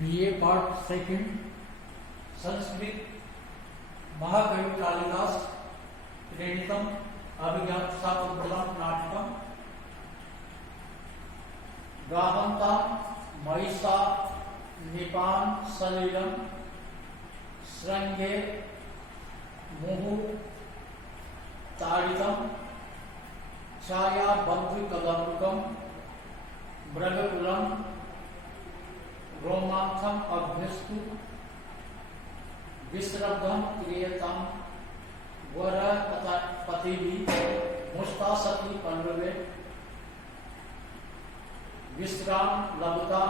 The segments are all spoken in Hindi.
बीए पार्ट सेकंड संस्कृत महाकवि कालिदास प्रणीतम अभिज्ञान शाकुंतलम नाटकम गाहंता महिषा निपान सलीलम श्रृंगे मुहु ताड़ितम छाया बंधु कदम्बकम मृगकुलम रोमांचम अभ्यस्तु विश्रब्धम क्रियतम वर पतिभि मुस्तासति पन्नवे विश्राम लभता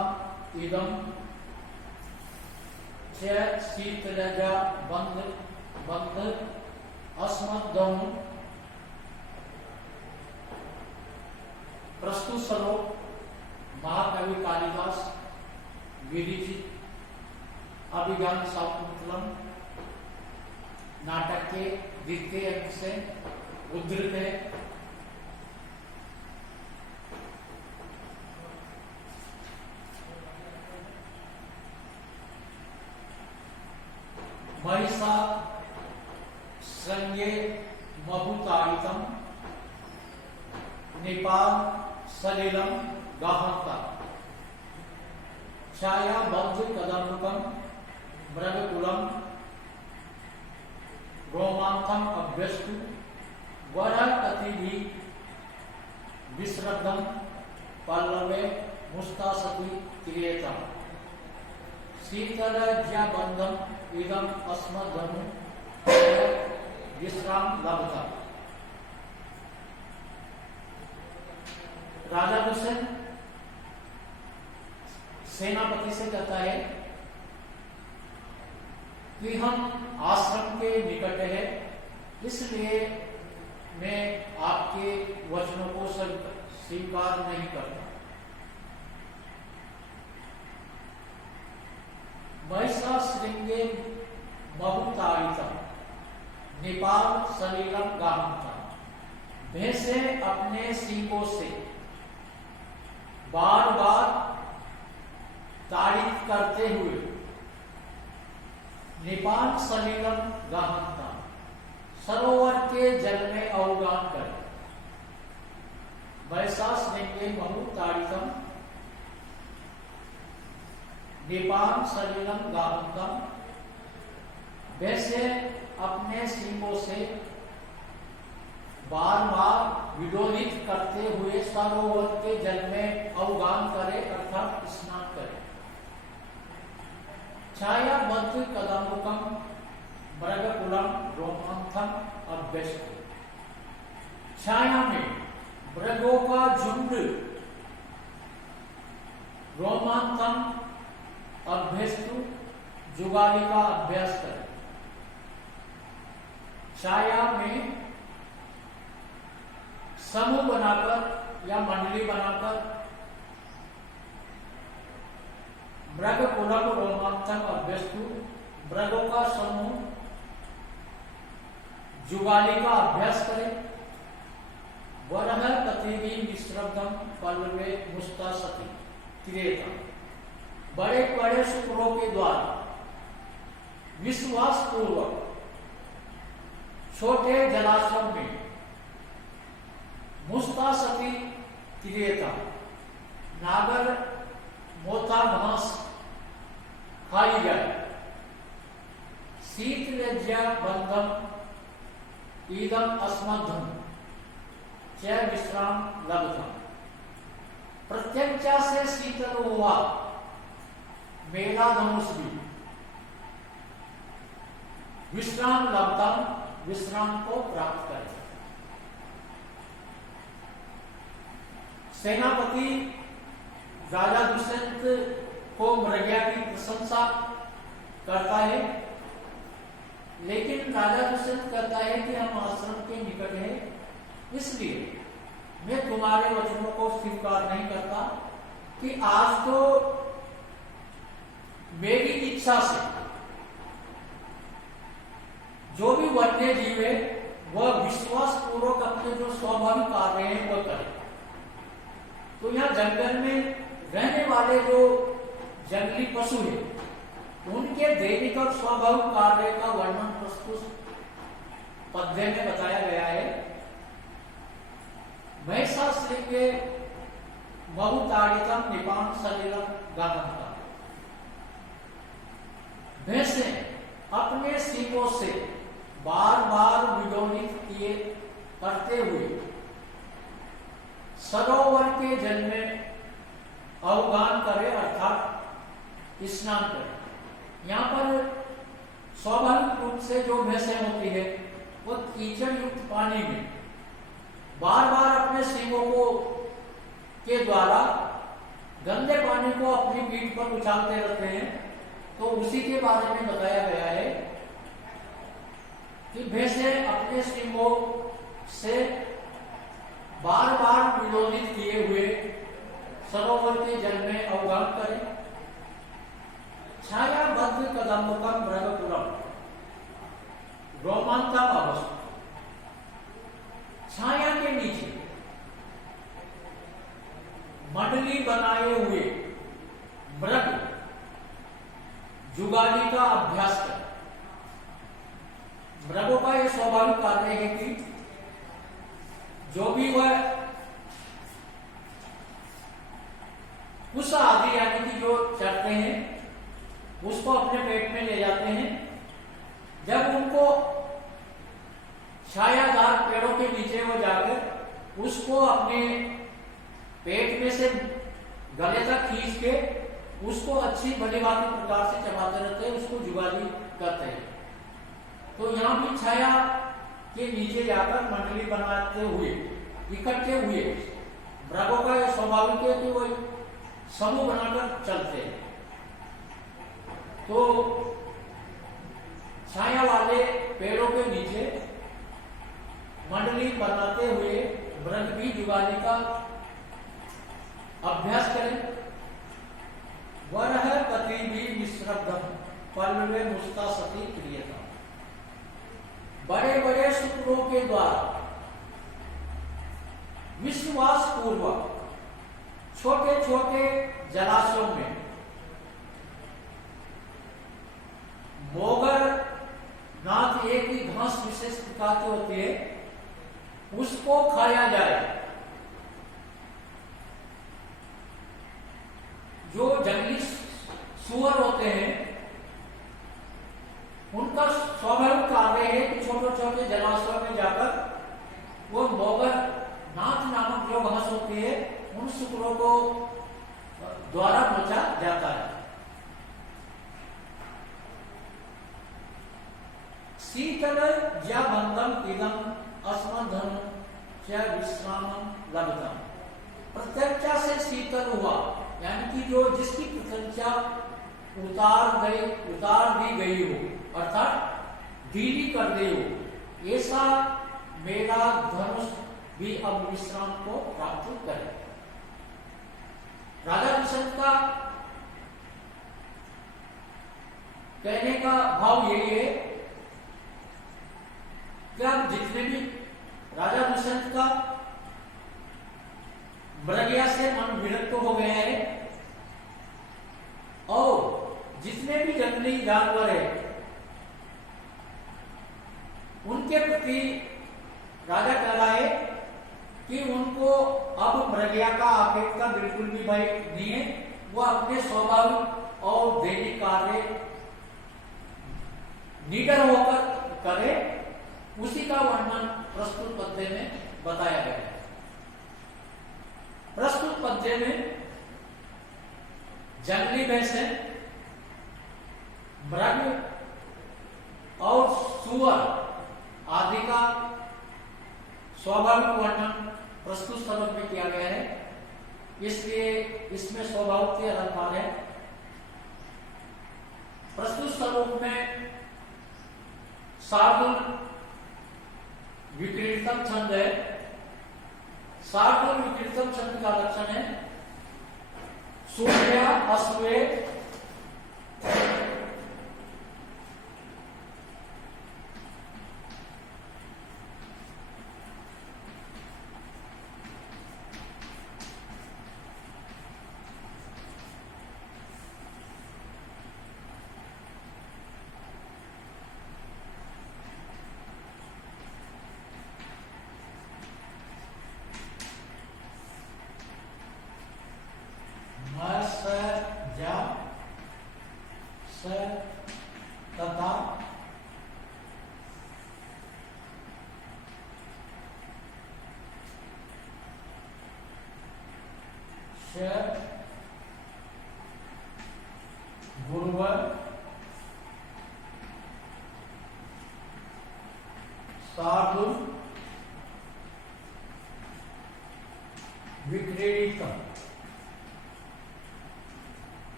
इदम शीतलजा बंध बंध अस्मद्दम। प्रस्तुत श्लोक महाकवि कालिदास विरचित अभिज्ञान शाकुंतलम नाटक के द्वितीय अंक से उद्धृत है। महिषा श्रृंगे महुताड़ितम निपाल सलिलम गाहंता छाया बंधु कदम्बकम मृगकुलम रोमांचम अभ्यस्तु वर पतिभि विश्रब्धम पल्लवे मुस्तासति क्रियतम शीतलज्या बंधम इदम अस्मद्धनु विश्राम लभता। राजा दुष्यंत सेनापति से कहता है कि हम आश्रम के निकट है, इसलिए मैं आपके वचनों को स्वीकार नहीं करता। महिषा श्रृंगे महुताड़ितम निपाल सलीलम गाहंता। भैंसे अपने सींगों से बार बार ताड़ित करते हुए निपाल सलीलम गाहंता सरोवर के जल में अवगान करे। महिषा श्रृंगे महुताड़ितम निपाल सलीलम गाहंता। वैसे अपने सींगों से बार बार विलोलित करते हुए सरोवर के जल में अवगान करे अर्थात स्नान करे। छाया बद्ध कदम्बकम मृगकुलम रोमांचम अभ्यस्तु। छाया में मृगों का झुंड रोमांचम अभ्यस्तु जुगाली का अभ्यास करे। छाया में समूह बनाकर या मंडली बनाकर मृगकुलम रोमांचम अभ्यस्तु मृगों का समूह जुगाली का अभ्यास करे। वरह पतिभि विश्रब्धम पल्लवे मुस्तासति क्रियतम। बड़े बड़े शुक्रों के द्वारा विश्वास पूर्वक छोटे जलाशयों में मुस्तासति क्रियता नागर मोता घास खाई जाए। शीतलज्या बंधम ईदम अस्मद्धम च विश्राम लभता। प्रत्यंचा से शीतल हुआ मेरा धनुष भी विश्राम लभता विश्राम को प्राप्त करे। सेनापति राजा दुष्यंत को मृगया की प्रशंसा करता है, लेकिन राजा दुष्यंत कहता है कि हम आश्रम के निकट है, इसलिए मैं तुम्हारे वचनों को स्वीकार नहीं करता कि आज तो मेरी इच्छा से जो भी वन्य जीव है वह विश्वास पूर्वक अपने जो स्वाभाविक कार्य हैं वह करे। तो यहाँ जंगल में रहने वाले जो जंगली पशु है, उनके दैनिक और स्वाभाविक कार्य का वर्णन प्रस्तुत पद्य में बताया गया है। महिषासुरके बहुताड़ितम निपान सलिलम गानंता। भैंसें अपने सींगों से बार बार विलोनित किए करते हुए सरोवर के जल में अवगान करे अर्थात स्नान करे। यहाँ पर स्वाभाविक रूप से जो भैंसें होती है वो कीचड़ युक्त पानी में बार बार अपने सींगों को के द्वारा गंदे पानी को अपनी पीठ पर उछालते रहते हैं। तो उसी के बारे में बताया गया है कि भैंसें अपने सींगों से बार बार विलोनित किए हुए सरोवर के जल में अवगान करें। छायाबद्ध कदम्बकम मृगपुरम रोमांतम अवस्था। छाया के नीचे मंडली बनाए हुए मृग जुगाली का अभ्यास करें। मृगों का यह स्वाभाविक कार्य है कि जो भी वह कुछ आदि यानी कि जो चढ़ते हैं उसको अपने पेट में ले जाते हैं। जब उनको छायादार पेड़ों के नीचे वो जाकर उसको अपने पेट में से गले तक खींच के उसको अच्छी भली भांति प्रकार से चबाते रहते हैं, उसको जुगाली करते हैं। तो यहां भी छाया के नीचे जाकर मंडली बनाते हुए इकट्ठे हुए मृगों का यह स्वाभाविक है कि वो समूह बनाकर चलते हैं। तो छाया वाले पेड़ों के नीचे मंडली बनाते हुए मृग भी जुगाली का अभ्यास करें। वरह पति भी निश्रद्धम पल्लवे मुस्ता सती क्रियता। बड़े बड़े शुक्रों के द्वारा विश्वास पूर्वक छोटे छोटे जलाशयों में मोगर नाथ एक ही घास विशेष प्रकार की होती है, उसको खाया जाए। जो जंगली सुअर होते हैं उनका स्वाभाविक कार्य है कि छोटे छोटे जलाशयों में जाकर वो मोगर नाथ नामक जो घास होती है उन शुक्रों को द्वारा नोचा जाता है। शीतल या बंधम इदम अस्मधन च विश्रामम लब्धम। प्रत्यक्षा से शीतल हुआ यानी कि जो जिसकी प्रत्यक्षा उतार दी गई हो अर्थात ढीली कर दी हो, ऐसा मेरा धनुष भी अब विश्राम को प्राप्त करे। राजा दुष्यंत का कहने का भाव यही है कि अब जितने भी राजा दुष्यंत का मृगया से मन विरक्त हो गया है और जितने भी जंगली जानवर है उनके प्रति राजा कह रहा है कि उनको अब मृगया का आपेट का बिल्कुल भी भय नहीं है। वो अपने स्वाभाविक और दैनिक कार्य निडर होकर करे। उसी का वर्णन प्रस्तुत पद्य में बताया गया है। प्रस्तुत पद्य में जंगली भैंसें, मृग और सुअर आदि का स्वाभाविक वर्णन प्रस्तुत स्वरूप में किया गया है, इसलिए इसमें स्वभाव के अलंकार है। प्रस्तुत स्वरूप में शार्दूल विक्रीतम छंद है। शार्दूल विक्रीतम छंद का लक्षण है सूर्य अश्वेत स तथा श गुरुवर साधु विक्रीडितम्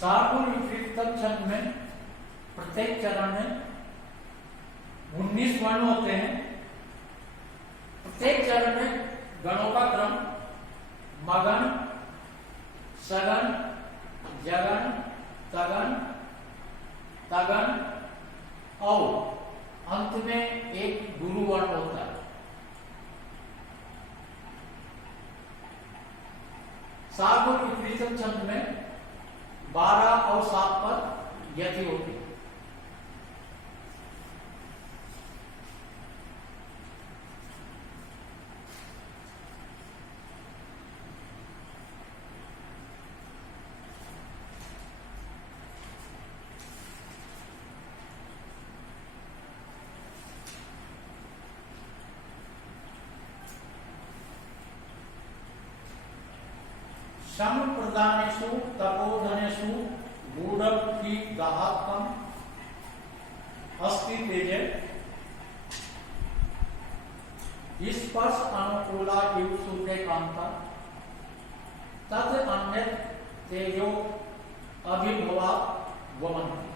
साधु विक्रीडितम् छंद में प्रत्येक चरण में 19 वर्ण होते हैं। प्रत्येक चरण में गणों का क्रम मगन, सगन, जगन, तगन, तगन और अंत में एक गुरु वर्ण होता है। साधु विपरीतम छंद में 12 और 7 पद यति होती है। सम प्रदानेषु तपोधनेषु गूढ़ी दाहकम अस्ति तेजे स्पर्श अनुकूला युग सूर्य कांता तद अन्य तेजो अभिभवा वमन्ति।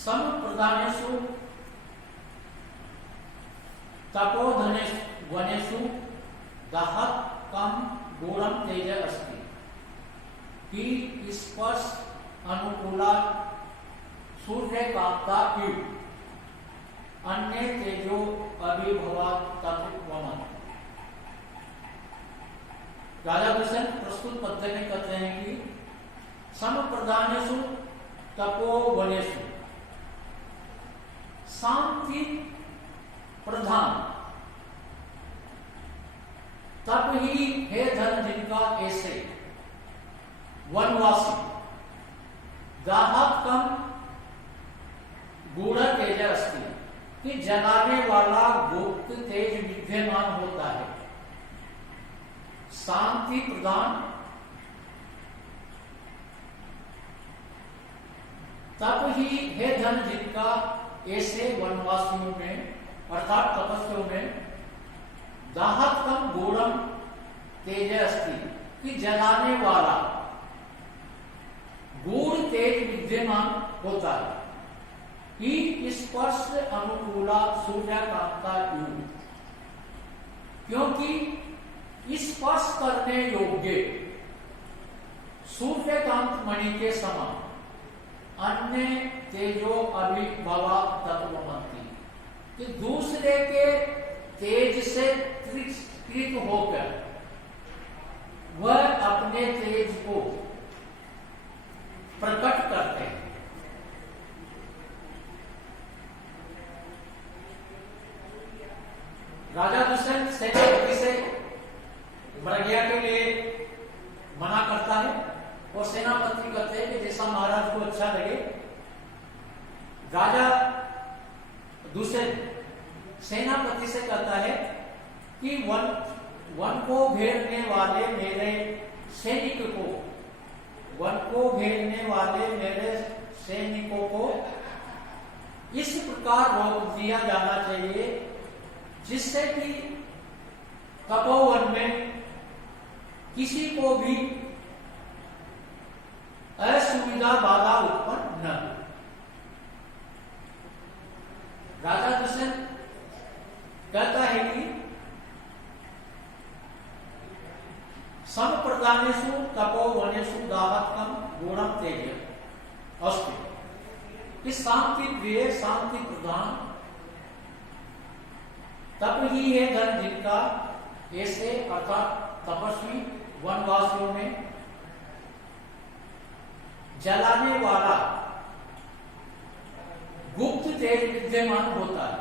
सम प्रदानेषु तपोधनेषु वनेषु दाहकम गूढ़म तेज अस्ति कि स्पर्श अनुकूला सूर्य कांता युग अन्य तेजो अभिभवा तत्वमन। राजा कृष्ण प्रस्तुत पद्य में कहते हैं कि सम प्रदानेषु तपोवनेषु शांति प्रधान तब ही हे धन जिनका ऐसे वनवासी दाहक कम गूढ़ तेज अस्ति कि जलाने वाला गुप्त तेज विद्यमान होता है। शांति प्रदान तब ही हे धन जिनका ऐसे वनवासियों में अर्थात तपस्वियों में दाहक कम गूढ़म तेज अस्ति कि जलाने वाला गूढ़ तेज विद्यमान होता है। कि स्पर्श अनुकूला सूर्य कांता युग क्योंकि स्पर्श करने योग्य सूर्यकांत मणि के समान अन्य तेजो अभिभवा तत्वमन्ति कि दूसरे के तेज से त्रिकृत होकर वह अपने तेज को प्रकट करते हैं। राजा दुष्यंत सेनापति से मृगया के लिए मना करता है और सेनापति कहते हैं कि जैसा महाराज को अच्छा लगे। राजा दुष्यंत सेनापति से कहता है कि वन को घेरने वाले मेरे सैनिक को वन को घेरने वाले मेरे सैनिकों को इस प्रकार रोक दिया जाना चाहिए जिससे कि तपोवन में किसी को भी असुविधा बाधा उत्पन्न न हो। राजा दुष्यंत कहता है कि संप्रदानेषु तपोवनेषु दाहकम गूढ़म तेज अस्ति कि शांति प्रिय शांति प्रधान तब ही है धन जिनका ऐसे अर्थात तपस्वी वनवासियों में जलाने वाला गुप्त तेज विद्यमान होता है,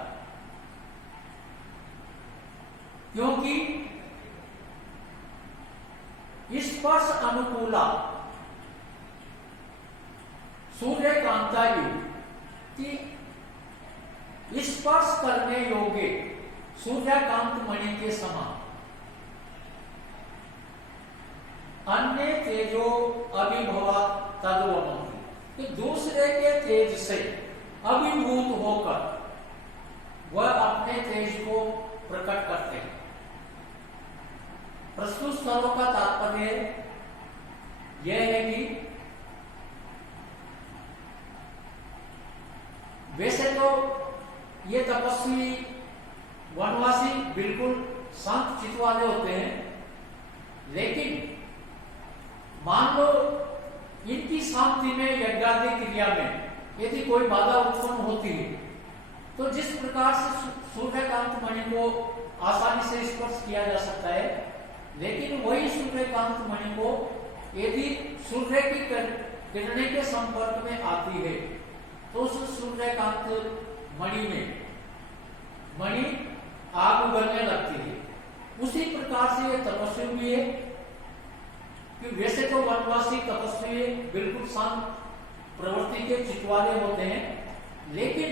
क्योंकि स्पर्श अनुकूला सूर्य कांतायु की स्पर्श करने योग्य सूर्यकांत मणि के समान अन्य तेजो अभिभवा तद्वमन्ति, कि दूसरे के तेज से अभिभूत होकर वह अपने तेज को प्रकट करते हैं। प्रस्तुत स्थलों का तात्पर्य यह है कि वैसे तो ये तपस्वी वनवासी बिल्कुल शांत चित्त वाले होते हैं, लेकिन मान लो इनकी शांति में यज्ञादि क्रिया में यदि कोई बाधा उत्पन्न होती है, तो जिस प्रकार से सूर्यकांत मणि को आसानी से स्पर्श किया जा सकता है, लेकिन वही सूर्यकांत मणि को यदि सूर्य की किरणें के संपर्क में आती है तो उस सूर्यकांत मणि में मणि आग उगलने लगती है। उसी प्रकार से यह तपस्वी भी है कि वैसे तो वनवासी तपस्वी बिल्कुल शांत प्रवृत्ति के चित्त वाले होते हैं, लेकिन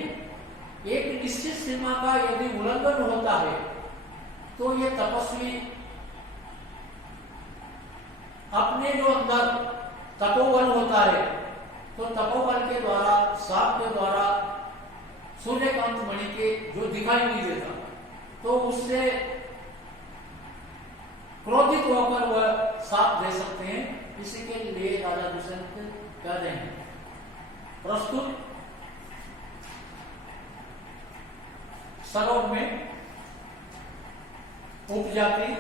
एक निश्चित सीमा का यदि उल्लंघन होता है तो ये तपस्वी अपने जो अंदर तपोबल होता है, तो तपोबल के द्वारा साप के द्वारा सूर्यकांत मणि के जो दिखाई नहीं देता, तो उससे क्रोधित होकर वह साप दे सकते हैं। इसी के लिए राजा दुष्यंत कह रहे हैं, प्रस्तुत सरोवर में उपजाति